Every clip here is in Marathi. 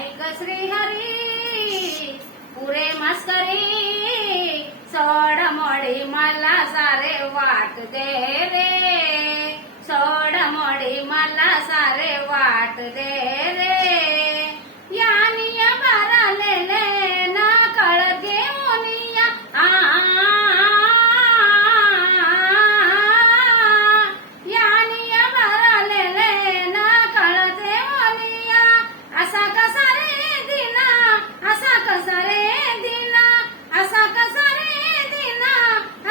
ऐक श्रीहरी पुरे मस्करी सोड मोडी मला सारे वाट दे रे सोड मोडी मला सारे वाट दे रे यानिया भरलेले ना कळ घेऊनिया यानिया भरलेले ना कळ घेऊनिया असा कसा रे दिना असा कसा रे दिना असा कसा रे दिना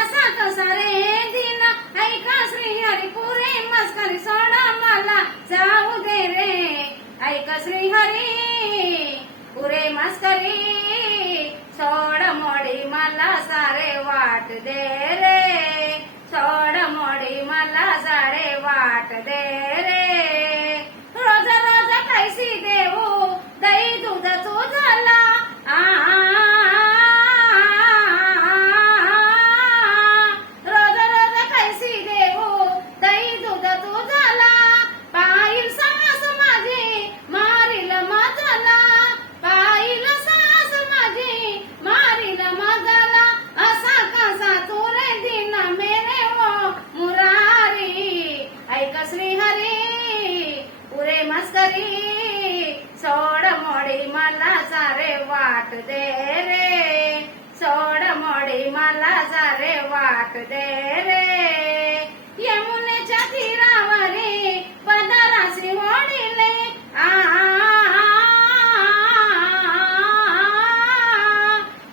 असा कसा रे दिना ऐका श्रीहरी पुरे मस्करी सोडा मला जाऊ दे रे ऐका श्रीहरी पुरे मस्करी सोड मोडी मला सारे वाट दे रे सोड मोडी मला सारे वाट दे रे रोज रोज कैसी देऊ दही दूध तुझला रोज रोज कैसी देऊ दही दूध तुझला पाहिल सास माझी मारील मजला पाहिल सास माझी मारील मजला असा कसा तुरे दिन मेरे वो मुरारी ऐक श्रीहरी पुरे मस्करी सोड मोडी मला सारे वाट दे रे सोड मोडी मला सारे वाट दे रे यमुनेच्या तीरावरी पदराशी ओढिले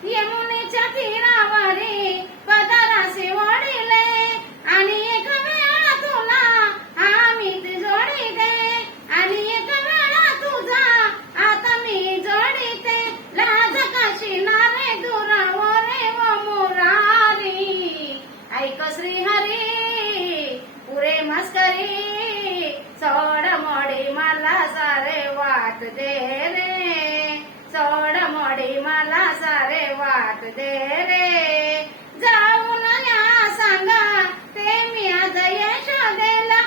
यमुनेच्या तीरावरी पदराशी ओढिले आणि एक वेळा तुला आम्ही जोडी दे आणि एक वेळा तुझा आता मी जोडीते लाज कशी नारे दुरावो रे व मुरारी ऐक श्रीहरी पुरे मस्करी सोड मोडी मला सारे वाट दे रे सोड मोडी मला सारे वाट दे रे जाऊन या सांगा ते मी आज यशोदेला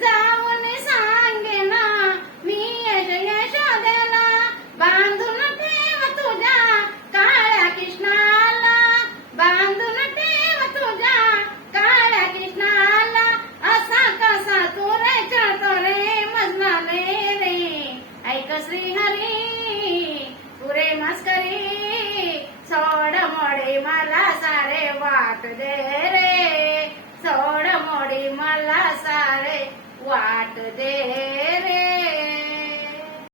जाऊन सांगे ना मी यशोदेला बांधून ठेव तुझ्या काळ्या कृष्णाला बांधून ठेव तुझ्या काळ्या कृष्णाला असा कसा तू रे चढतो रे मजलाले रे ऐक श्रीहरी पुरे मस्करी सोड मोडी मला सारे वाट दे रे सोड मोडी मला सारे वाट दे